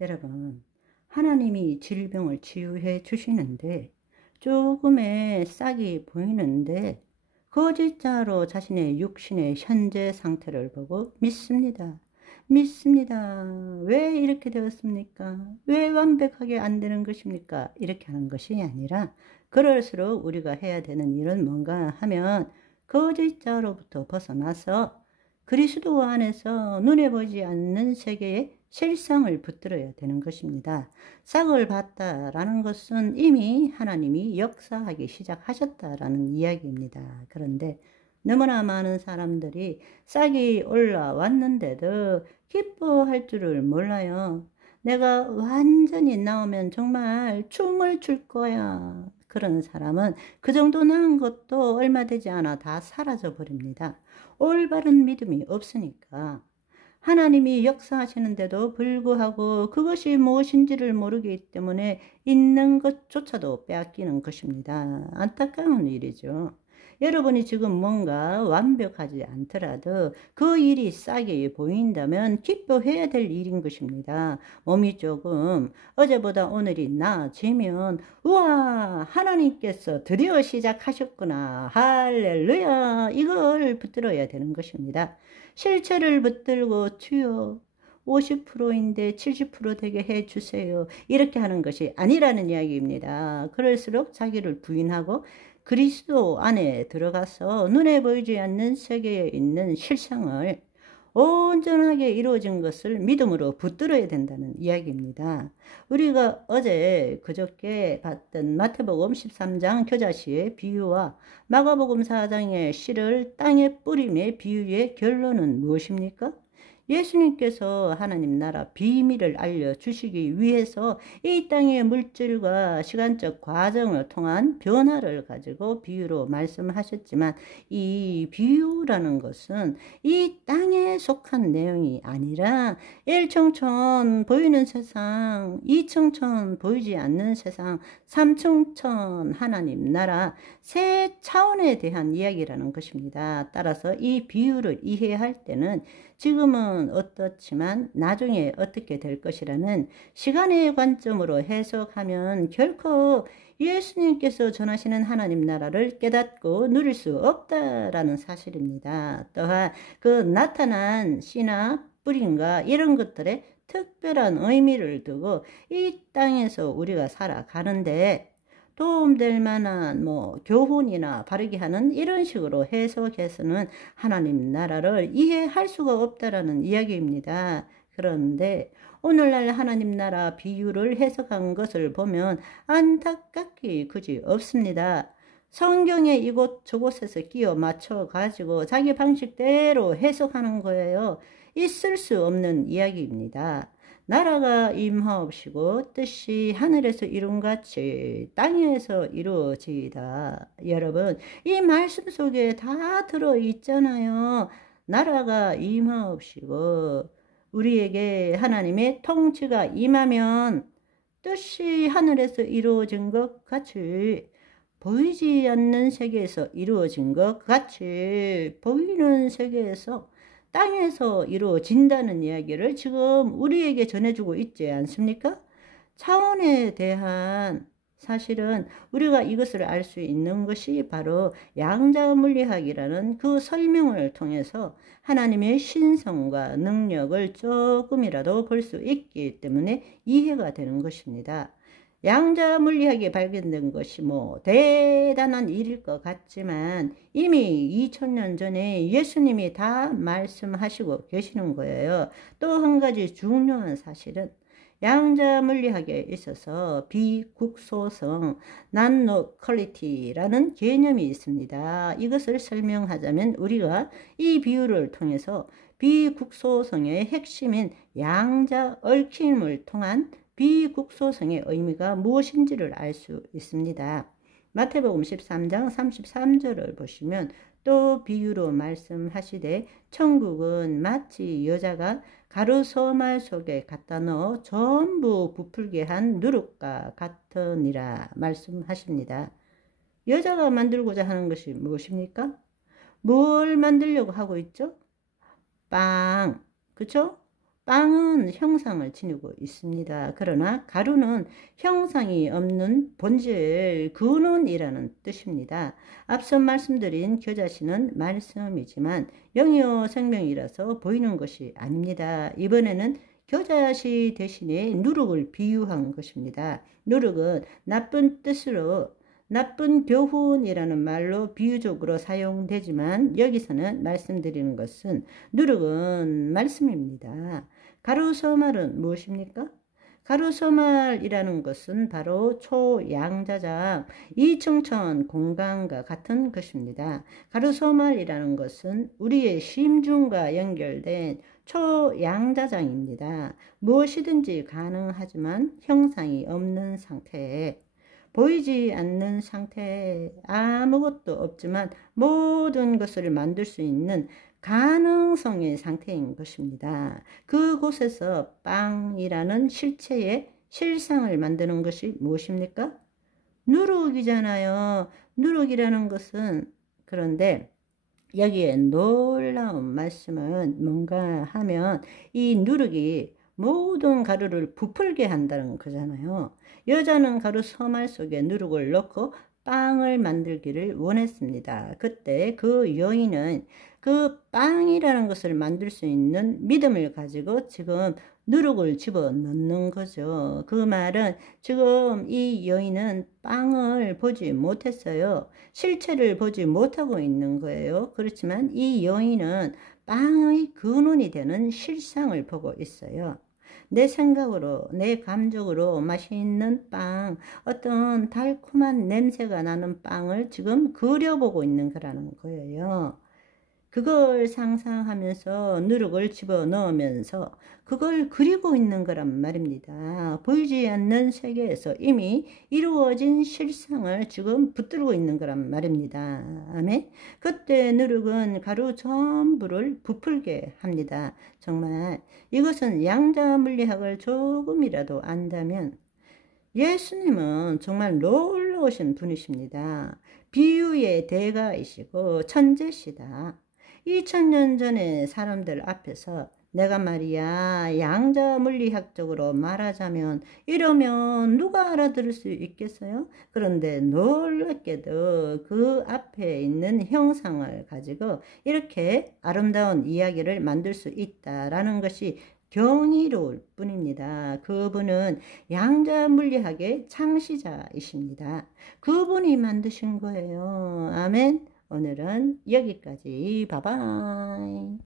여러분, 하나님이 질병을 치유해 주시는데 조금의 싹이 보이는데 거짓자로 자신의 육신의 현재 상태를 보고 믿습니다. 믿습니다. 왜 이렇게 되었습니까? 왜 완벽하게 안 되는 것입니까? 이렇게 하는 것이 아니라 그럴수록 우리가 해야 되는 일은 뭔가 하면 거짓자로부터 벗어나서 그리스도 안에서 눈에 보이지 않는 세계의 실상을 붙들어야 되는 것입니다. 싹을 봤다라는 것은 이미 하나님이 역사하기 시작하셨다라는 이야기입니다. 그런데 너무나 많은 사람들이 싹이 올라왔는데도 기뻐할 줄을 몰라요. 내가 완전히 나오면 정말 춤을 출 거야. 그런 사람은 그 정도 나은 것도 얼마 되지 않아 다 사라져 버립니다. 올바른 믿음이 없으니까. 하나님이 역사하시는데도 불구하고 그것이 무엇인지를 모르기 때문에 있는 것조차도 빼앗기는 것입니다. 안타까운 일이죠. 여러분이 지금 뭔가 완벽하지 않더라도 그 일이 싹이 보인다면 기뻐해야 될 일인 것입니다. 몸이 조금 어제보다 오늘이 나아지면 우와, 하나님께서 드디어 시작하셨구나, 할렐루야, 이걸 붙들어야 되는 것입니다. 실체를 붙들고 주여 50%인데 70% 되게 해주세요, 이렇게 하는 것이 아니라는 이야기입니다. 그럴수록 자기를 부인하고 그리스도 안에 들어가서 눈에 보이지 않는 세계에 있는 실상을 온전하게 이루어진 것을 믿음으로 붙들어야 된다는 이야기입니다. 우리가 어제 그저께 봤던 마태복음 13장 겨자씨의 비유와 마가복음 4장의 씨를 땅에 뿌림의 비유의 결론은 무엇입니까? 예수님께서 하나님 나라 비밀을 알려주시기 위해서 이 땅의 물질과 시간적 과정을 통한 변화를 가지고 비유로 말씀하셨지만, 이 비유라는 것은 이 땅에 속한 내용이 아니라 1청천 보이는 세상, 2청천 보이지 않는 세상, 3청천 하나님 나라 세 차원에 대한 이야기라는 것입니다. 따라서 이 비유를 이해할 때는 지금은 어떻지만 나중에 어떻게 될 것이라는 시간의 관점으로 해석하면 결코 예수님께서 전하시는 하나님 나라를 깨닫고 누릴 수 없다라는 사실입니다. 또한 그 나타난 씨나 뿌림과 이런 것들의 특별한 의미를 두고 이 땅에서 우리가 살아가는데 도움될 만한 교훈이나 바르게 하는 이런 식으로 해석해서는 하나님 나라를 이해할 수가 없다라는 이야기입니다. 그런데 오늘날 하나님 나라 비유를 해석한 것을 보면 안타깝기 그지 없습니다. 성경에 이곳 저곳에서 끼워 맞춰 가지고 자기 방식대로 해석하는 거예요. 있을 수 없는 이야기입니다. 나라가 임하옵시고 뜻이 하늘에서 이룬같이 땅에서 이루어지이다. 여러분, 이 말씀 속에 다 들어있잖아요. 나라가 임하옵시고 우리에게 하나님의 통치가 임하면 뜻이 하늘에서 이루어진 것 같이, 보이지 않는 세계에서 이루어진 것 같이 보이는 세계에서 땅에서 이루어진다는 이야기를 지금 우리에게 전해주고 있지 않습니까? 차원에 대한, 사실은 우리가 이것을 알 수 있는 것이 바로 양자물리학이라는 그 설명을 통해서 하나님의 신성과 능력을 조금이라도 볼 수 있기 때문에 이해가 되는 것입니다. 양자물리학이 발견된 것이 대단한 일일 것 같지만 이미 2000년 전에 예수님이 다 말씀하시고 계시는 거예요. 또 한 가지 중요한 사실은 양자물리학에 있어서 비국소성, non-locality라는 개념이 있습니다. 이것을 설명하자면 우리가 이 비유를 통해서 비국소성의 핵심인 양자 얽힘을 통한 비국소성의 의미가 무엇인지를 알 수 있습니다. 마태복음 13장 33절을 보시면 또 비유로 말씀하시되 천국은 마치 여자가 가루소말 속에 갖다 넣어 전부 부풀게 한 누룩과 같으니라 말씀하십니다. 여자가 만들고자 하는 것이 무엇입니까? 뭘 만들려고 하고 있죠? 빵, 그쵸? 빵은 형상을 지니고 있습니다. 그러나 가루는 형상이 없는 본질, 근원이라는 뜻입니다. 앞서 말씀드린 겨자씨는 말씀이지만 영이요 생명이라서 보이는 것이 아닙니다. 이번에는 겨자씨 대신에 누룩을 비유한 것입니다. 누룩은 나쁜 뜻으로 나쁜 교훈이라는 말로 비유적으로 사용되지만 여기서는 말씀드리는 것은 누룩은 말씀입니다. 가루소말은 무엇입니까? 가루소말이라는 것은 바로 초양자장, 이청천 공간과 같은 것입니다. 가루소말이라는 것은 우리의 심중과 연결된 초양자장입니다. 무엇이든지 가능하지만 형상이 없는 상태에, 보이지 않는 상태에 아무것도 없지만 모든 것을 만들 수 있는 가능성의 상태인 것입니다. 그곳에서 빵이라는 실체의 실상을 만드는 것이 무엇입니까? 누룩이잖아요. 누룩이라는 것은, 그런데 여기에 놀라운 말씀은 뭔가 하면 이 누룩이 모든 가루를 부풀게 한다는 거잖아요. 여자는 가루 서말 속에 누룩을 넣고 빵을 만들기를 원했습니다. 그때 그 여인은 그 빵이라는 것을 만들 수 있는 믿음을 가지고 지금 누룩을 집어넣는 거죠. 그 말은 지금 이 여인은 빵을 보지 못했어요. 실체를 보지 못하고 있는 거예요. 그렇지만 이 여인은 빵의 근원이 되는 실상을 보고 있어요. 내 생각으로, 내 감정으로 맛있는 빵, 어떤 달콤한 냄새가 나는 빵을 지금 그려보고 있는 거라는 거예요. 그걸 상상하면서 누룩을 집어넣으면서 그걸 그리고 있는 거란 말입니다. 보이지 않는 세계에서 이미 이루어진 실상을 지금 붙들고 있는 거란 말입니다. 아멘. 그때 누룩은 가루 전부를 부풀게 합니다. 정말 이것은 양자 물리학을 조금이라도 안다면 예수님은 정말 놀라우신 분이십니다. 비유의 대가이시고 천재시다. 2000년 전에 사람들 앞에서 내가 말이야 양자 물리학적으로 말하자면 이러면 누가 알아들을 수 있겠어요? 그런데 놀랍게도 그 앞에 있는 형상을 가지고 이렇게 아름다운 이야기를 만들 수 있다라는 것이 경이로울 뿐입니다. 그분은 양자 물리학의 창시자이십니다. 그분이 만드신 거예요. 아멘. 오늘은 여기까지. 바이바이.